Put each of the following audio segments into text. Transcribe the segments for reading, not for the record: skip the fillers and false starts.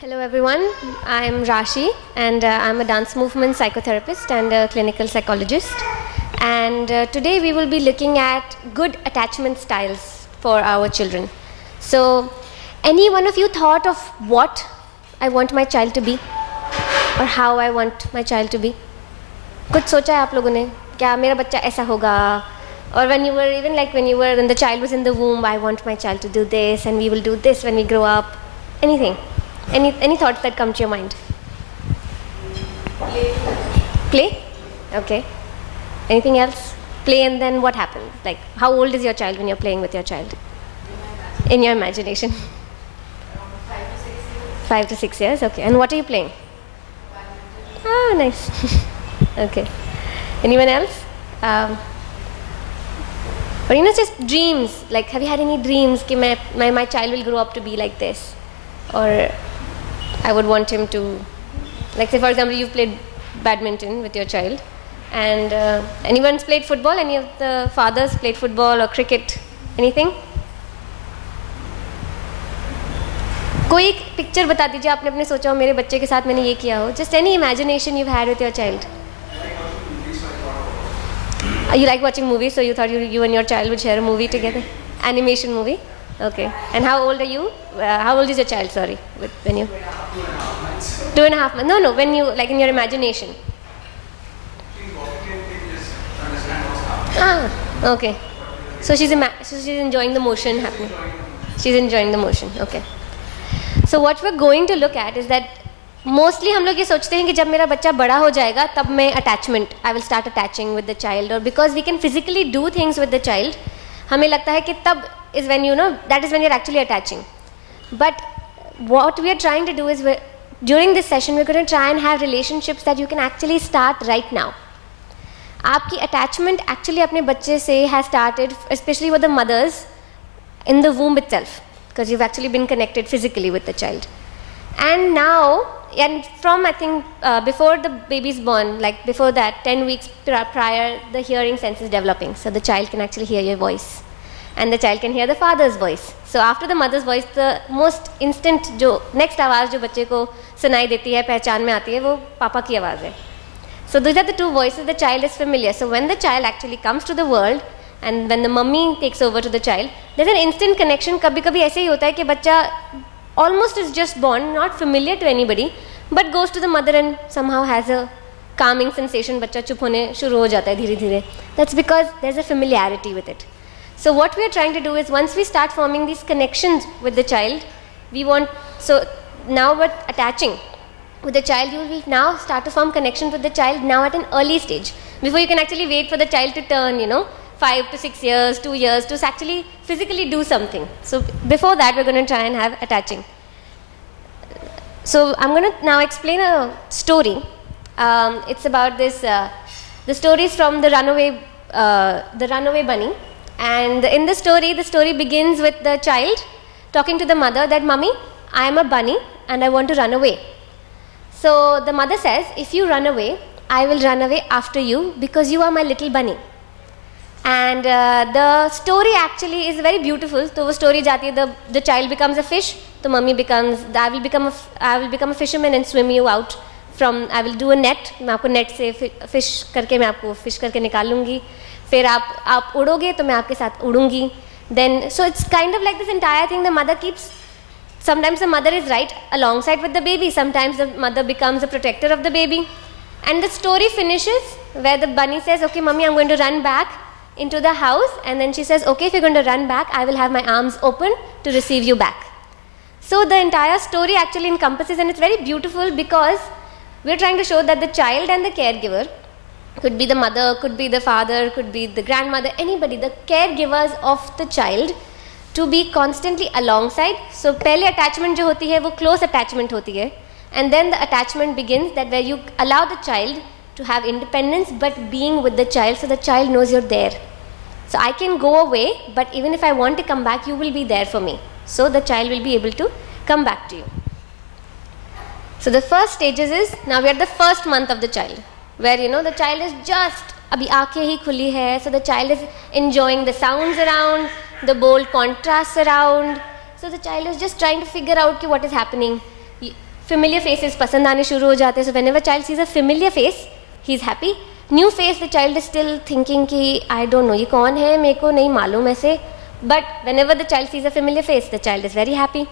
Hello everyone, I'm Rashi and I'm a dance movement psychotherapist and a clinical psychologist. And today we will be looking at good attachment styles for our children. So, any one of you thought of what I want my child to be? Or how I want my child to be? कुछ सोचा है आप लोगों ने? क्या मेरा बच्चा ऐसा होगा? Or when you were, even like when you were, when the child was in the womb, I want my child to do this and we will do this when we grow up. Anything? Any thoughts that come to your mind? Play? Okay. Anything else? Play and then what happens? Like, how old is your child when you're playing with your child? In your imagination? 5 to 6 years, okay. And what are you playing? Ah, nice. Okay. Anyone else? Or just dreams. Like, have you had any dreams that my child will grow up to be like this? Or I would want him to, like say for example, you've played badminton with your child, and anyone's played football? Any of the fathers played football or cricket? Anything? कोई एक picture बता दीजिए आपने अपने सोचा हो मेरे बच्चे के साथ मैंने ये किया हो. Just any imagination you've had with your child. You like watching movies, so you thought you and your child would share a movie together? Animation movie? Okay. And how old are you? How old is your child, sorry, when you? 2.5 months. No, when you, like in your imagination. Ah, okay. So she's enjoying the motion happening. She's enjoying the motion, okay. So what we're going to look at is that mostly हम लोग ये सोचते हैं कि जब मेरा बच्चा बड़ा हो जाएगा तब मैं attachment, I will start attaching with the child, or because we can physically do things with the child, हमें लगता है कि तब is when that is when you're actually attaching. But what we are trying to do is during this session we're going to try and have relationships that you can actually start right now. आपकी attachment actually अपने बच्चे से has started, especially with the mothers, in the womb itself, because you've actually been connected physically with the child. And now, and from I think before the baby is born, like before that, 10 weeks prior, the hearing sense is developing, so the child can actually hear your voice. And the child can hear the father's voice. So after the mother's voice, the most instant next आवाज़ जो बच्चे को सुनाई देती है, पहचान में आती है, वो पापा की आवाज़ है. So these are the two voices the child is familiar. So when the child actually comes to the world, and when the mummy takes over to the child, there's an instant connection. कभी-कभी ऐसे ही होता है कि बच्चा almost is just born, not familiar to anybody, but goes to the mother and somehow has a calming sensation. बच्चा चुप होने शुरू हो जाता है धीरे-धीरे. That's because there's a familiarity with it. So what we are trying to do is once we start forming these connections with the child, so now we're attaching with the child, you will now start to form connections with the child now at an early stage, before you can actually wait for the child to turn, 5 to 6 years, 2 years, to actually physically do something. So before that, we're going to try and have attaching. So I'm going to now explain a story. It's about this, the story is from the runaway bunny. And in the story begins with the child talking to the mother that, "Mummy, I am a bunny and I want to run away." So the mother says, "If you run away, I will run away after you because you are my little bunny." And the story actually is very beautiful. So वो story जाती है, the child becomes a fish, the mummy becomes, I will become a fisherman and swim you out from, I will do a net, मैं आपको net से fish करके मैं आपको fish करके निकालूंगी. फिर आप उड़ोगे तो मैं आपके साथ उड़ूंगी. Then, so it's kind of like this entire thing the mother keeps, sometimes the mother is right alongside with the baby, sometimes the mother becomes a protector of the baby. And the story finishes where the bunny says, "Okay mummy, I'm going to run back into the house," and then she says, "Okay, if you're going to run back, I will have my arms open to receive you back." So the entire story actually encompasses, and it's very beautiful because we're trying to show that the child and the caregiver, could be the mother, could be the father, could be the grandmother, anybody, the caregivers of the child, to be constantly alongside. So पहले attachment जो होती है वो close attachment होती है, and then the attachment begins that where you allow the child to have independence but being with the child, so the child knows you're there. So I can go away, but even if I want to come back, you will be there for me. So the child will be able to come back to you. So the first stages is, now we are at the first month of the child, where the child is just अभी आँखें ही खुली है, so the child is enjoying the sounds around, the bold contrasts around. So the child is just trying to figure out what is happening. familiar faces पसंद आने शुरू हो जाते हैं. So whenever child sees a familiar face, he is happy. New face, the child is still thinking कि I don't know, ये कौन है, मेरे को नहीं मालूम ऐसे. But whenever the child sees a familiar face, the child is very happy.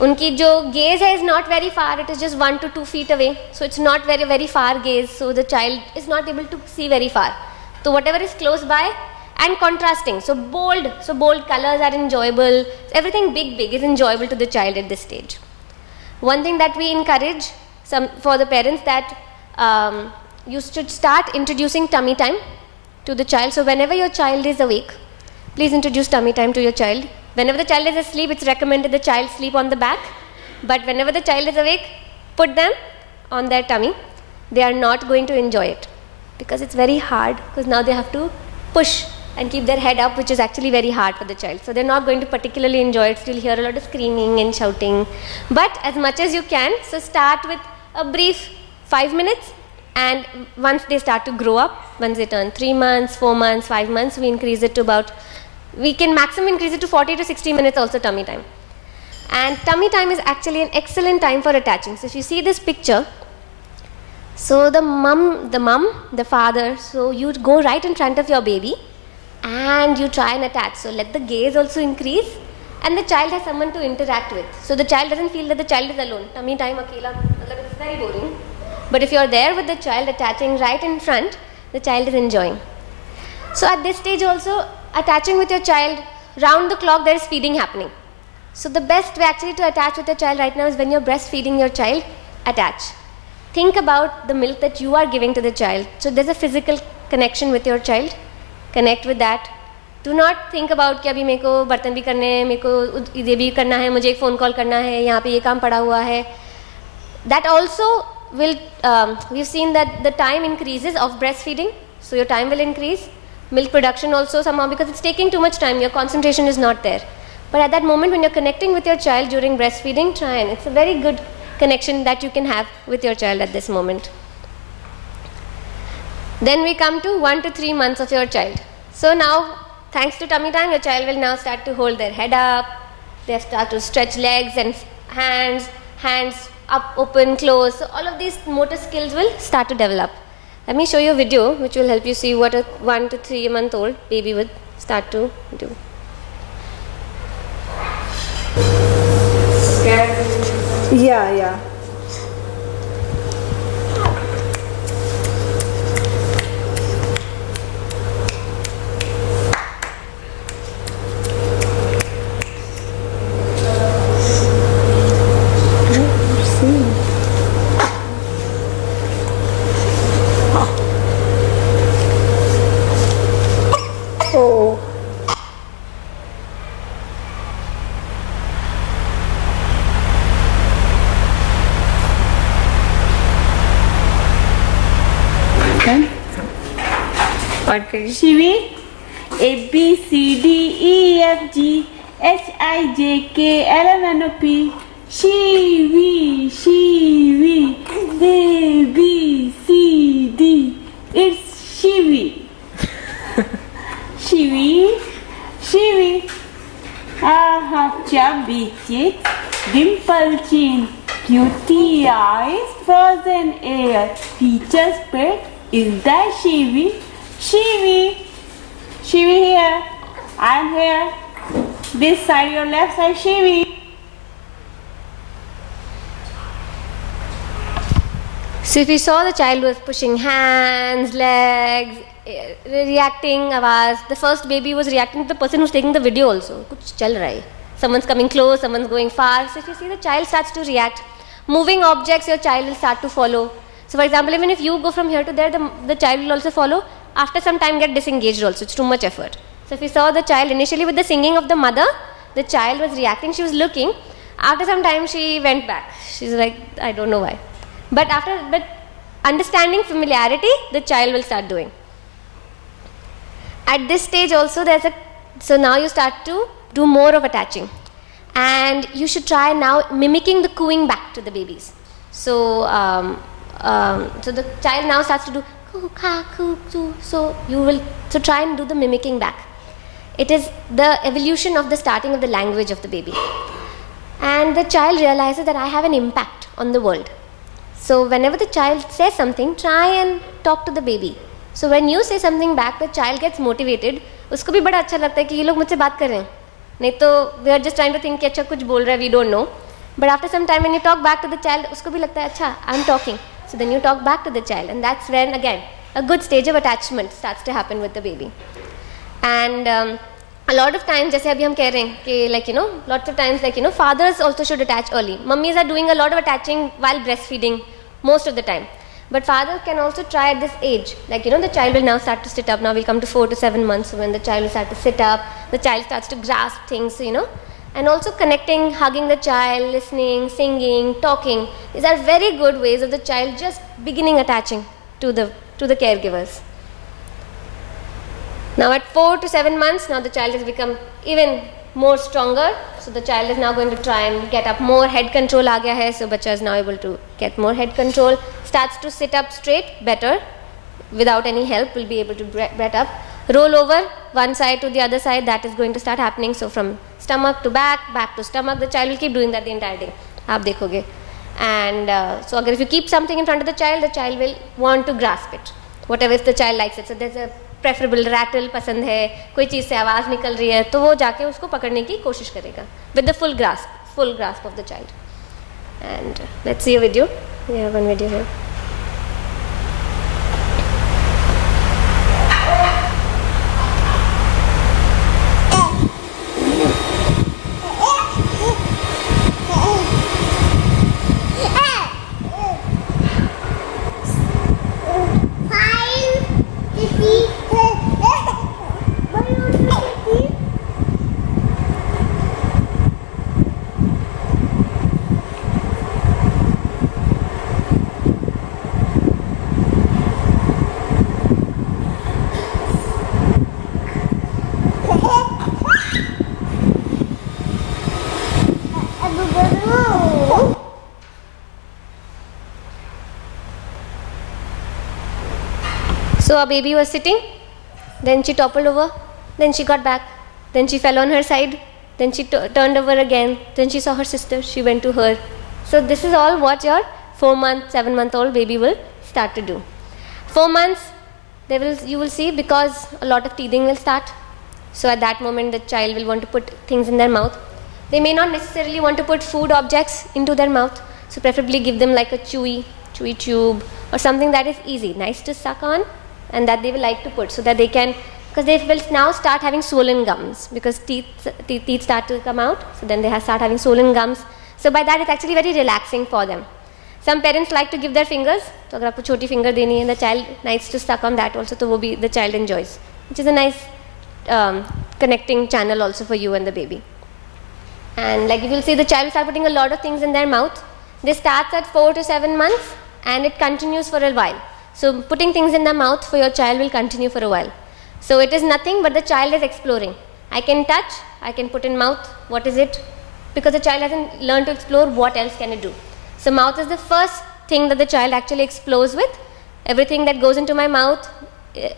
उनकी जो gaze है is not very far, it is just 1 to 2 feet away. So it's not very far gaze, so the child is not able to see very far. So whatever is close by and contrasting, so bold colors are enjoyable. Everything big is enjoyable to the child at this stage. One thing that we encourage for the parents that you should start introducing tummy time to the child. So whenever your child is awake, please introduce tummy time to your child. Whenever the child is asleep, it's recommended the child sleep on the back. But whenever the child is awake, put them on their tummy. They are not going to enjoy it because it's very hard, because now they have to push and keep their head up, which is actually very hard for the child. So they're not going to particularly enjoy it. So you'll hear a lot of screaming and shouting. But as much as you can, so start with a brief 5 minutes. And once they start to grow up, once they turn 3 months, 4 months, 5 months, we increase it to about, we can maximum increase it to 40 to 60 minutes also tummy time. And tummy time is actually an excellent time for attaching. So if you see this picture, so the mom, the father, so you go right in front of your baby and you try and attach. So let the gaze also increase and the child has someone to interact with. So the child doesn't feel that the child is alone. Tummy time akela, it's very boring. But if you're there with the child attaching right in front, the child is enjoying. So at this stage also, attaching with your child, round the clock there is feeding happening. So the best way actually to attach with your child right now is when you're breastfeeding your child, attach. Think about the milk that you are giving to the child. So there's a physical connection with your child. Connect with that. Do not think about कि अभी मेरे को बर्तन भी करने हैं, मेरे को ये भी करना है, मुझे एक फ़ोन कॉल करना है, यहाँ पे ये काम पड़ा हुआ है. That also will, we've seen that the time increases of breastfeeding. So your time will increase. Milk production also somehow, because it's taking too much time, your concentration is not there. But at that moment when you're connecting with your child during breastfeeding, try and it's a very good connection that you can have with your child at this moment. Then we come to 1 to 3 months of your child. So now, thanks to tummy time, your child will now start to hold their head up, they start to stretch legs and hands up, open, close. So all of these motor skills will start to develop. Let me show you a video which will help you see what a 1 to 3 month old baby would start to do. Yeah. Oh. Shivi, A B C D E F G H I J K L M N O P. Shivi, A B C D. It's Shivi. Shivi. I have chubby cheeks, dimple chin, cutie eyes, frozen air, teacher's pet. Is that Shivi? Shivi here. I'm here. This side, your left side, Shivi. So if you saw the child was pushing hands, legs, reacting, आवाज, the first baby was reacting to the person who's taking the video also. कुछ चल रहा है. Someone's coming close, someone's going far. So if you see the child starts to react, moving objects, your child will start to follow. So for example, even if you go from here to there, the child will also follow. After some time get disengaged also, it's too much effort. So if you saw the child initially with the singing of the mother, the child was reacting, she was looking. After some time she went back. She's like, I don't know why. But understanding familiarity, the child will start doing. At this stage also so now you start to do more of attaching. And you should try now mimicking the cooing back to the babies. So, so the child now starts to do coo, ka, coo, coo. So try and do the mimicking back. It is the evolution of the starting of the language of the baby. And the child realizes that I have an impact on the world. So whenever the child says something, try and talk to the baby. So when you say something back, the child gets motivated. उसको भी बड़ा अच्छा लगता है कि ये लोग मुझसे बात कर रहे हैं. नहीं तो we are just trying to think कि अच्छा कुछ बोल रहा है, we don't know. But after some time when you talk back to the child, उसको भी लगता है अच्छा I'm talking. So then you talk back to the child, and that's when again a good stage of attachment starts to happen with the baby. And a lot of times, जैसे अभी हम कह रहे हैं कि like lots of times like fathers also should attach early. Mummies are doing a lot of attaching while breastfeeding most of the time. But fathers can also try at this age. Like the child will now start to sit up. Now we'll come to 4 to 7 months. So when the child will start to sit up, the child starts to grasp things, and also connecting, hugging the child, listening, singing, talking. These are very good ways of the child just beginning attaching to the caregivers. Now at 4 to 7 months, now the child has become even more stronger. So the child is now going to try and get up more. Head control aa gaya hai, so bacha is now able to get more head control. Starts to sit up straight better without any help, will be able to get up. Roll over one side to the other side, that is going to start happening. So from stomach to back, back to stomach, the child will keep doing that the entire day. Aap dekhoge. And so if you keep something in front of the child will want to grasp it. Whatever if the child likes it. So there's a preferable rattle पसंद है, कोई चीज़ से आवाज़ निकल रही है, तो वो जाके उसको पकड़ने की कोशिश करेगा with the full grasp of the child. And let's see a video. We have one video here. So our baby was sitting, then she toppled over, then she got back, then she fell on her side, then she turned over again, then she saw her sister, she went to her. So this is all what your 4-month, 7-month-old baby will start to do. 4 months, you will see, because a lot of teething will start. So at that moment the child will want to put things in their mouth. They may not necessarily want to put food objects into their mouth. So preferably give them like a chewy tube or something that is easy, nice to suck on, and that they will like to put, so that they can, because they will now start having swollen gums, because teeth start to come out, so then they start having swollen gums. So by that it's actually very relaxing for them. Some parents like to give their fingers, so अगर आपको छोटी finger देनी है, the child likes to suck on that also, तो वो भी the child enjoys, which is a nice connecting channel also for you and the baby. And like you will see, the child will start putting a lot of things in their mouth. This starts at 4 to 7 months and it continues for a while. So putting things in the mouth for your child will continue for a while. So it is nothing but the child is exploring. I can touch, I can put in mouth, what is it? Because the child hasn't learned to explore, what else can it do? So mouth is the first thing that the child actually explores with. Everything that goes into my mouth,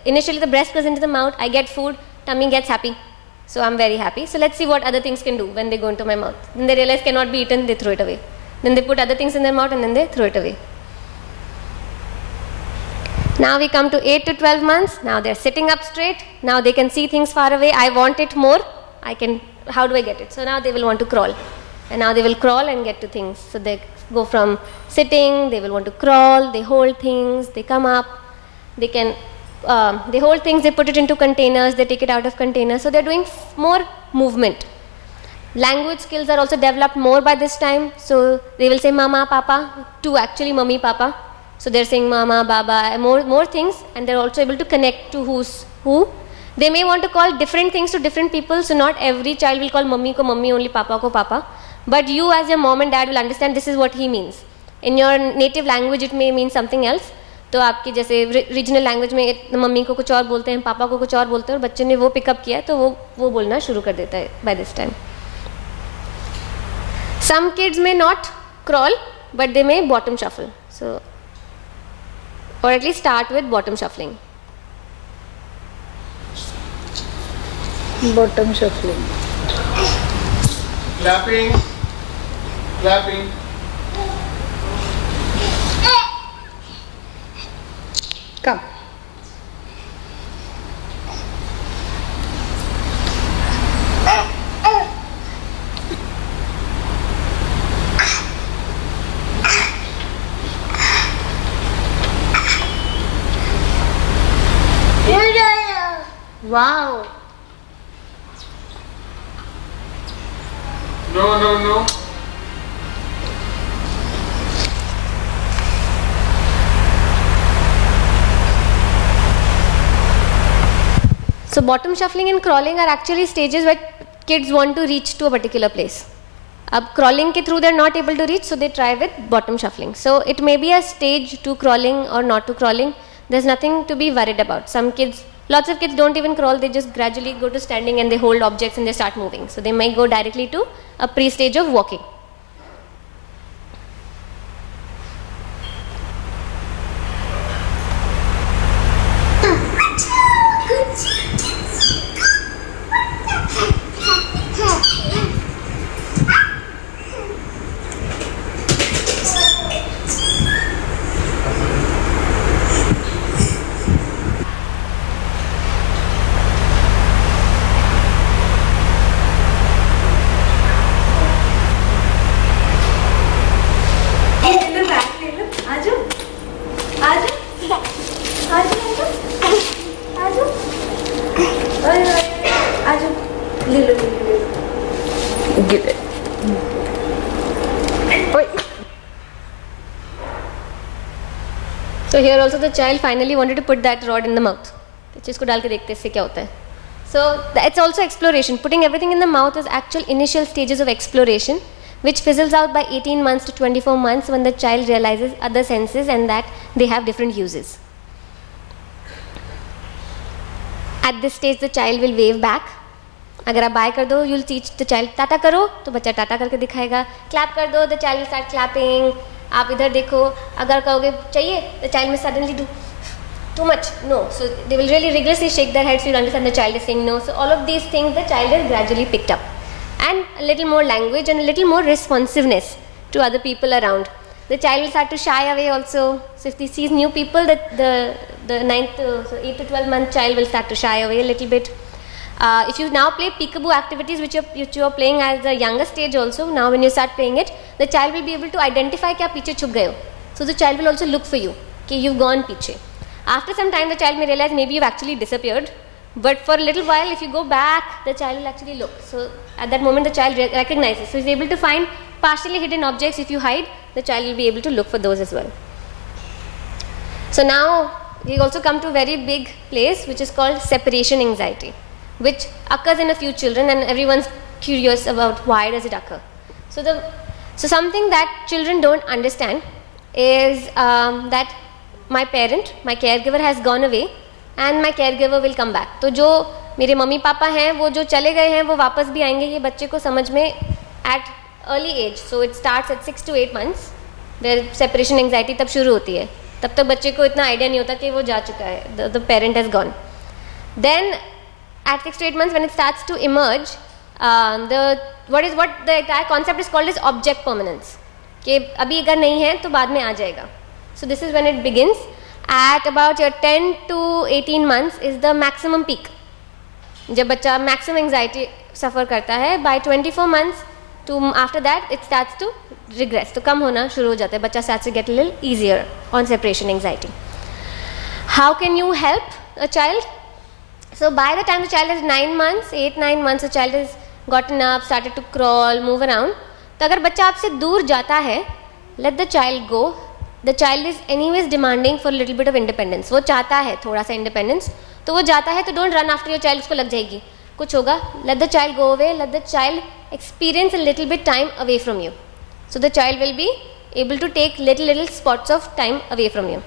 initially the breast goes into the mouth, I get food, tummy gets happy. So I'm very happy. So let's see what other things can do when they go into my mouth. Then they realize cannot be eaten, they throw it away. Then they put other things in their mouth and then they throw it away. Now we come to 8 to 12 months. Now they're sitting up straight. Now they can see things far away. I want it more. How do I get it? So now they will want to crawl. And now they will crawl and get to things. So they go from sitting, they will want to crawl, they hold things, they come up, they hold things, they put it into containers, they take it out of containers. So they're doing more movement. Language skills are also developed more by this time. So they will say mama, papa, to actually mummy, papa. So they're saying mama, baba, more things, and they're also able to connect to who's who. They may want to call different things to different people. So not every child will call mummy ko mummy, only papa ko papa. But you as your mom and dad will understand this is what he means. In your native language it may mean something else. तो आपकी जैसे regional language में mummy को कुछ और बोलते हैं, पापा को कुछ और बोलते हैं, और बच्चे ने वो पिकअप किया तो वो बोलना शुरू कर देता है by this time. Some kids may not crawl, but they may bottom shuffle. So, or at least start with bottom shuffling. Bottom shuffling. Clapping. Wow. No. So bottom shuffling and crawling are actually stages where kids want to reach to a particular place. Ab crawling ke through they're not able to reach, so they try with bottom shuffling. So it may be a stage to crawling or not to crawling. There's nothing to be worried about. Some kids, lots of kids don't even crawl, they just gradually go to standing and they hold objects and they start moving. So they might go directly to a pre-stage of walking. So here also the child finally wanted to put that rod in the mouth. इसको डाल के देखते हैं इससे क्या होता है. So it's also exploration. Putting everything in the mouth is actual initial stages of exploration, which fizzles out by 18 months to 24 months when the child realizes other senses and that they have different uses. At this stage the child will wave back. अगर आप bye कर दो, you'll teach the child Tata करो, तो बच्चा टाटा करके दिखाएगा. Clap कर दो, the child will start clapping. आप इधर देखो, अगर कहोगे चाहिए, the child may suddenly do too much, no. So they will really rigorously shake their heads so you understand the child is saying no. So all of these things the child has gradually picked up. And a little more language and a little more responsiveness to other people around. The child will start to shy away also. So if he sees new people, the 8 to 12 month child will start to shy away a little bit. If you now play peekaboo activities which you are playing at the younger stage also, now when you start playing it, the child will be able to identify कि आप पीछे छुप गए हो. So the child will also look for you, कि you've gone पीछे. After some time the child may realize maybe you've actually disappeared, but for a little while if you go back, the child will actually look. So at that moment the child recognizes. So he's able to find partially hidden objects. If you hide, the child will be able to look for those as well. So now we also come to a very big place which is called separation anxiety, which occurs in a few children and everyone's curious about why does it occur. So something that children don't understand is that my caregiver has gone away and my caregiver will come back. तो जो मेरे mummy papa हैं वो जो चले गए हैं वो वापस भी आएंगे, ये बच्चे को समझ में at early age. So it starts at 6 to 8 months where separation anxiety तब शुरू होती है. तब तक बच्चे को इतना आइडिया नहीं होता कि वो जा चुका है, the parent has gone. Then at 6 to 8 months when it starts to emerge, what the entire concept is called as object permanence. कि अभी अगर नहीं है तो बाद में आ जाएगा. So this is when it begins. At about your 10 to 18 months is the maximum peak. जब बच्चा maximum anxiety suffer करता है, by 24 months to after that it starts to regress. तो कम होना शुरू हो जाता है. बच्चा starts to get a little easier on separation anxiety. How can you help a child? So by the time the child is 9 months, 8-9 months, the child has gotten up, started to crawl, move around. तो अगर बच्चा आपसे दूर जाता है, let the child go. The child is anyways demanding for a little bit of independence. वो चाहता है थोड़ा सा independence, तो वो जाता है तो don't run after your child, उसको लग जाएगी कुछ होगा. Let the child go away, let the child experience a little bit time away from you. So the child will be able to take little spots of time away from you.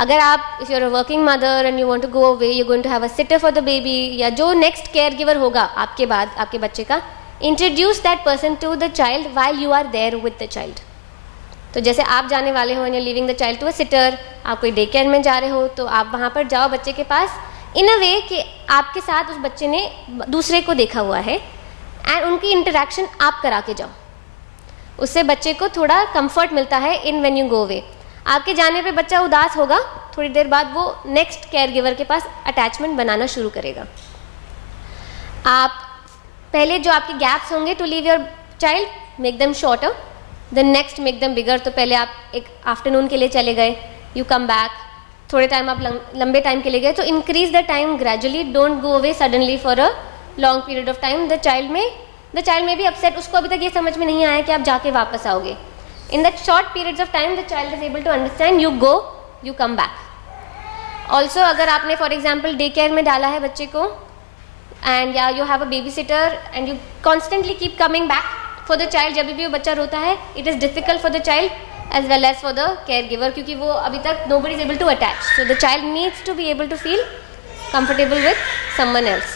अगर आप if you're a working mother and you want to go away, you're going to have a sitter for the baby, या जो next caregiver होगा आपके बाद आपके बच्चे का, introduce that person to the child while you are there with the child. तो जैसे आप जाने वाले हो and you're leaving the child to a sitter, आप कोई डे केयर में जा रहे हो तो आप वहाँ पर जाओ बच्चे के पास in a way कि आपके साथ उस बच्चे ने दूसरे को देखा हुआ है and उनकी इंटरेक्शन आप करा के जाओ. उससे बच्चे को थोड़ा कंफर्ट मिलता है in when you go away. आपके जाने पे बच्चा उदास होगा, थोड़ी देर बाद वो नेक्स्ट केयर गिवर के पास अटैचमेंट बनाना शुरू करेगा. आप पहले जो आपके गैप्स होंगे to leave your child, make them shorter, the next make them bigger. तो पहले आप एक आफ्टरनून के लिए चले गए, यू कम बैक, थोड़े टाइम आप लंबे टाइम के लिए गए, तो increase the time gradually, don't go away suddenly for a long period of time. The child में भी अपसेट, उसको अभी तक ये समझ में नहीं आया कि आप जाके वापस आओगे. In the short periods of time the child is able to understand, you go, you come back. Also अगर आपने फॉर एग्जाम्पल डे केयर में डाला है बच्चे को, एंड या you have a baby sitter and you constantly keep coming back for the child, जब भी वो बच्चा रोता है, it is difficult for the child as well as for the caregiver, क्योंकि वो अभी तक nobody is able to attach. So the child needs to be able to feel comfortable with someone else.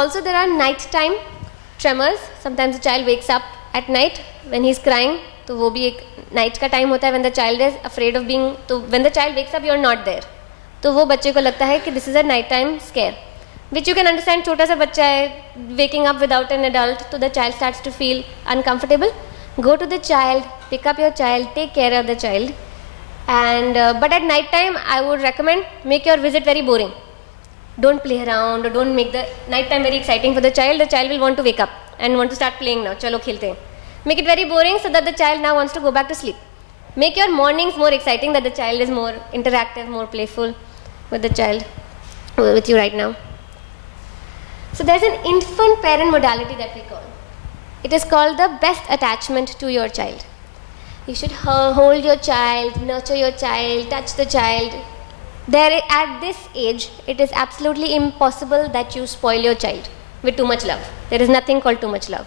Also there are night time tremors. Sometimes the child wakes up at night when he is crying. तो वो भी एक night का time होता है when the child is afraid of being, तो when the child wakes up you are not there. तो वो बच्चे को लगता है कि this is a night time scare. Which you can understand, छोटा सा बच्चा है, waking up without an adult, तो the child starts to feel uncomfortable. Go to the child, pick up your child, take care of the child. And but at night time, I would recommend make your visit very boring. Don't play around, or don't make the night time very exciting for the child. The child will want to wake up and want to start playing now. चलो खेलते हैं. Make it very boring so that the child now wants to go back to sleep. Make your mornings more exciting, that the child is more interactive, more playful with the child, with you right now. So there's an infant parent modality that we call. It is called the best attachment to your child. You should hold your child, nurture your child, touch the child. At this age, it is absolutely impossible that you spoil your child with too much love. There is nothing called too much love.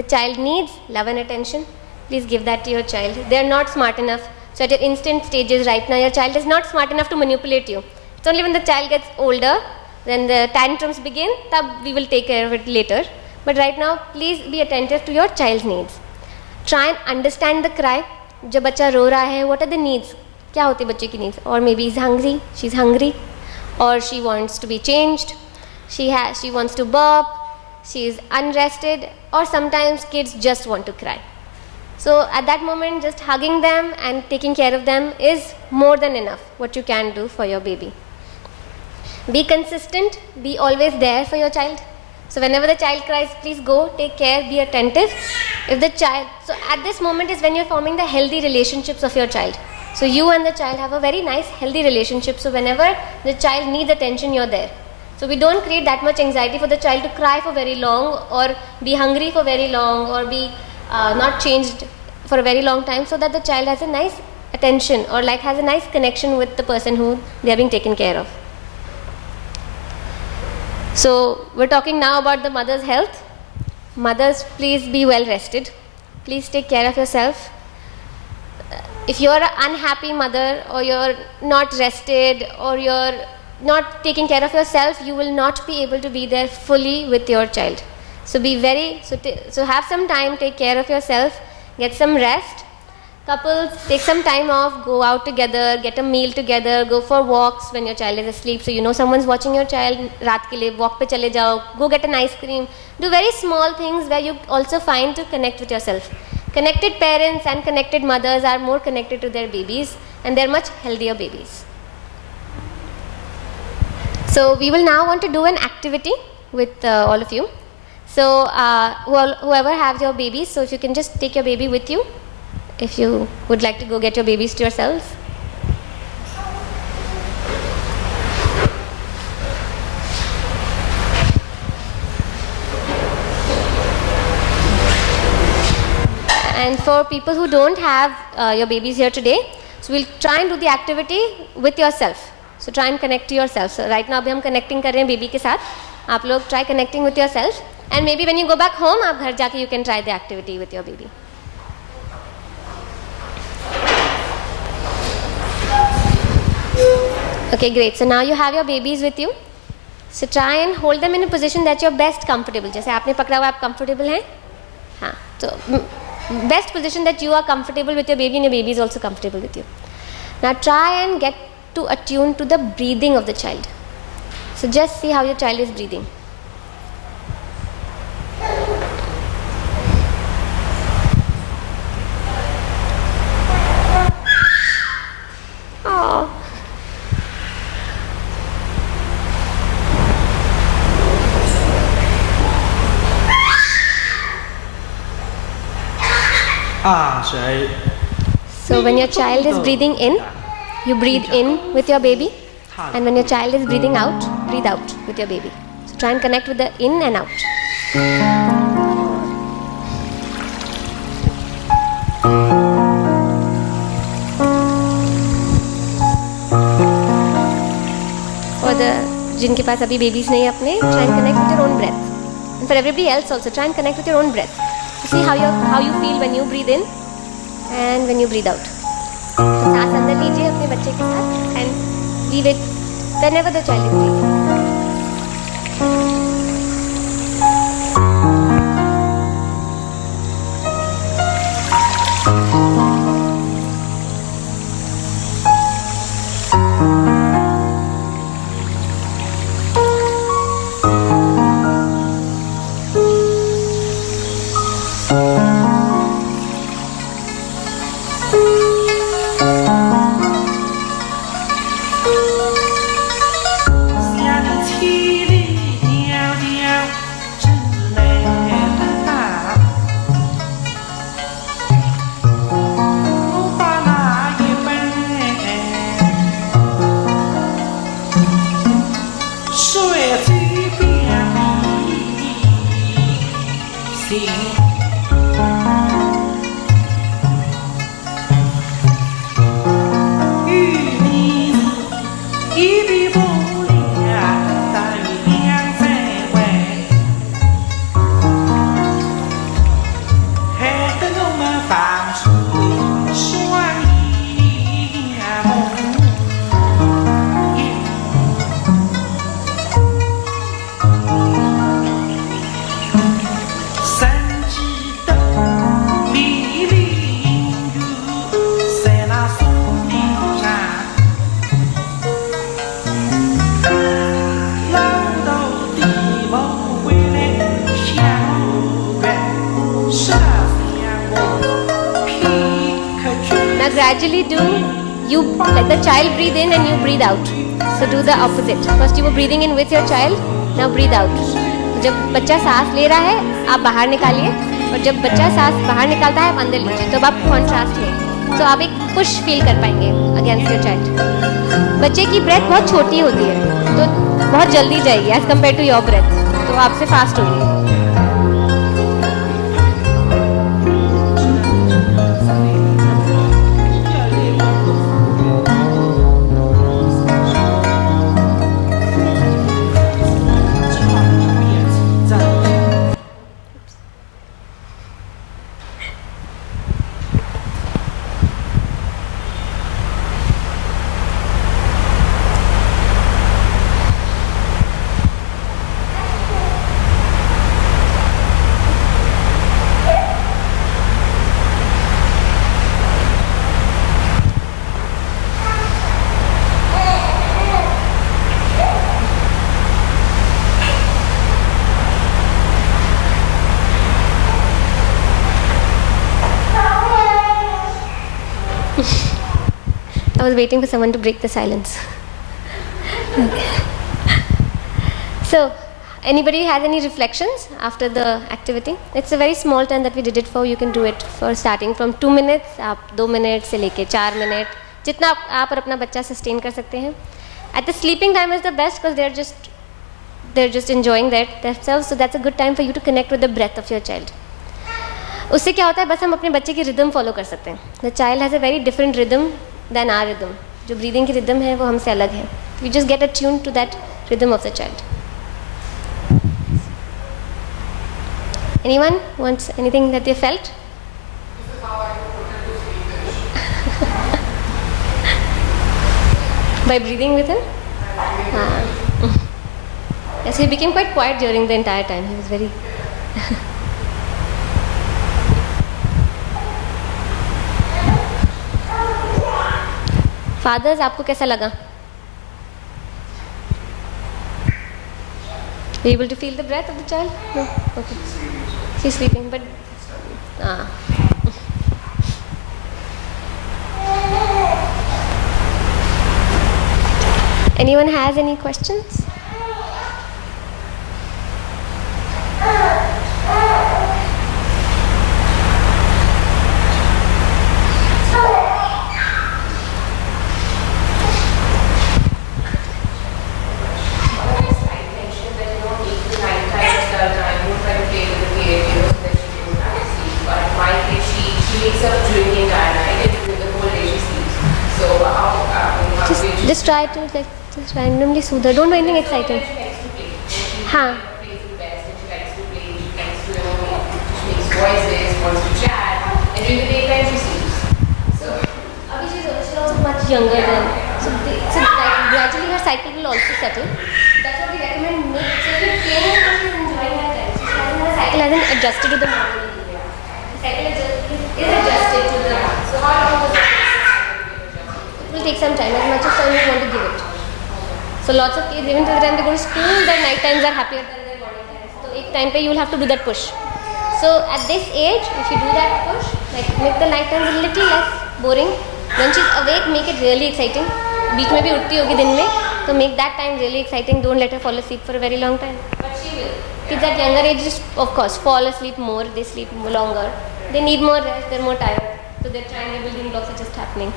The child needs love and attention. Please give that to your child. They are not smart enough. So at your instant stages right now, your child is not smart enough to manipulate you. It's only when the child gets older, then the tantrums begin, tab we will take care of it later. But right now, please be attentive to your child's needs. Try and understand the cry. जब बच्चा रो रहा है, what are the needs? क्या होती है बच्चे की needs? Or maybe he's hungry, she's hungry, or she wants to be changed, she wants to burp, she is unrested, or sometimes kids just want to cry. So at that moment, just hugging them and taking care of them is more than enough what you can do for your baby. Be consistent, be always there for your child. So whenever the child cries, please go, take care, be attentive. So at this moment is when you're forming the healthy relationships of your child. So you and the child have a very nice healthy relationship. So whenever the child needs attention, you're there. So we don't create that much anxiety for the child to cry for very long, or be hungry for very long, or be not changed for a very long time, so that the child has a nice attention, or like has a nice connection with the person who they are being taken care of. So we're talking now about the mother's health. Mothers, please be well rested. Please take care of yourself. If you're an unhappy mother, or you're not rested, or you're not taking care of yourself, you will not be able to be there fully with your child. So so have some time, take care of yourself, get some rest. Couples, take some time off, go out together, get a meal together, go for walks when your child is asleep. So you know someone's watching your child, raat ke liye walk pe chale jao, go get an ice cream. Do very small things where you also find to connect with yourself. Connected parents and connected mothers are more connected to their babies, and they're much healthier babies. So we will now want to do an activity with all of you. So whoever has your babies, so if you can just take your baby with you. If you would like to go get your babies to yourselves. And for people who don't have your babies here today, so we'll try and do the activity with yourself. So try and connect to yourself. So right now अभी हम connecting कर रहे हैं baby के साथ. आप लोग try connecting with yourself. And maybe when you go back home, आप घर जाके you can try the activity with your baby. Okay, great. So now you have your babies with you. So try and hold them in a position that you're best comfortable. जैसे आपने पकड़ा हुआ आप comfortable हैं, हाँ. So best position that you are comfortable with your baby, and your baby is also comfortable with you. Now try and get to attune to the breathing of the child. So just see how your child is breathing. Oh.水 So when your child is breathing in, you breathe in with your baby. And when your child is breathing out, breathe out with your baby. So try and connect with the in and out. For the जिनके पास अभी babies नहीं है अपने, try and connect with your own breath. And for everybody else also, try and connect with your own breath. So see how you feel when you breathe in and when you breathe out. सांस अंदर लीजिए अपने बच्चे के साथ and leave it whenever the child is breathing. Gradually let the child breathe in and you breathe out. So do the opposite. First you were breathing in with your child, now breathe out. जब बच्चा सांस ले रहा है आप बाहर निकालिए और जब बच्चा सांस बाहर निकालता है आप अंदर लीजिए. तो अब आप कॉन्ट्रास्ट है. तो आप एक पुश फील कर पाएंगे अगेंस्ट योर चाइल्ड. बच्चे की ब्रेथ बहुत छोटी होती है तो बहुत जल्दी जाएगी as compared to your breath. तो आपसे फास्ट होगी. I was waiting for someone to break the silence. So, anybody has any reflections after the activity? It's a very small time that we did it for. You can do it for starting from 2 minutes, आप 2 minutes से लेके 4 minutes, जितना आप और अपना बच्चा sustain कर सकते हैं. At the sleeping time is the best because they're just enjoying themselves. So that's a good time for you to connect with the breath of your child. उससे क्या होता है बस हम अपने बच्चे की रिदम फॉलो कर सकते हैं. The child has a very different rhythm than our rhythm. जो ब्रीदिंग की रिदम है वो हमसे अलग है. We just get attune to that rhythm of the child. Anyone wants anything that they felt? By breathing with him? Yes, he became quite quiet during the entire time. He was very... Fathers, आपको कैसा लगा? Were you able to feel the breath of the child? No? Okay. She's sleeping, but... Anyone has any questions? Just try to like just randomly soothe her. Don't do anything exciting. हाँ. Voices, wants to chat, and during the daytime she sleeps. So, Abhi she's also much younger than, so like gradually her cycle will also settle. That's what we recommend. Make so if you're playing her, she's enjoying her time. So her cycle hasn't adjusted to the morning. The cycle is adjusted to the. so how long does it take? It will take some time, as much as time you want to give it. So lots of kids, even till the time they go to school, their night times are happier than their morning times. So एक time पे you will have to do that push. So at this age, if you do that push, like make the night times a little less boring. When she's awake, make it really exciting. बीच में भी उठती होगी दिन में, तो make that time really exciting. Don't let her fall asleep for a very long time. But she will. Kids at younger ages, of course, fall asleep more. They sleep longer. They need more rest. They're more tired. So their triangle building blocks are just happening.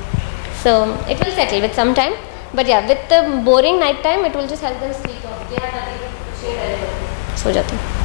So it will settle with some time. But yeah, with the boring night time, it will just help them sleep off. They have nothing to सो जाती हूँ.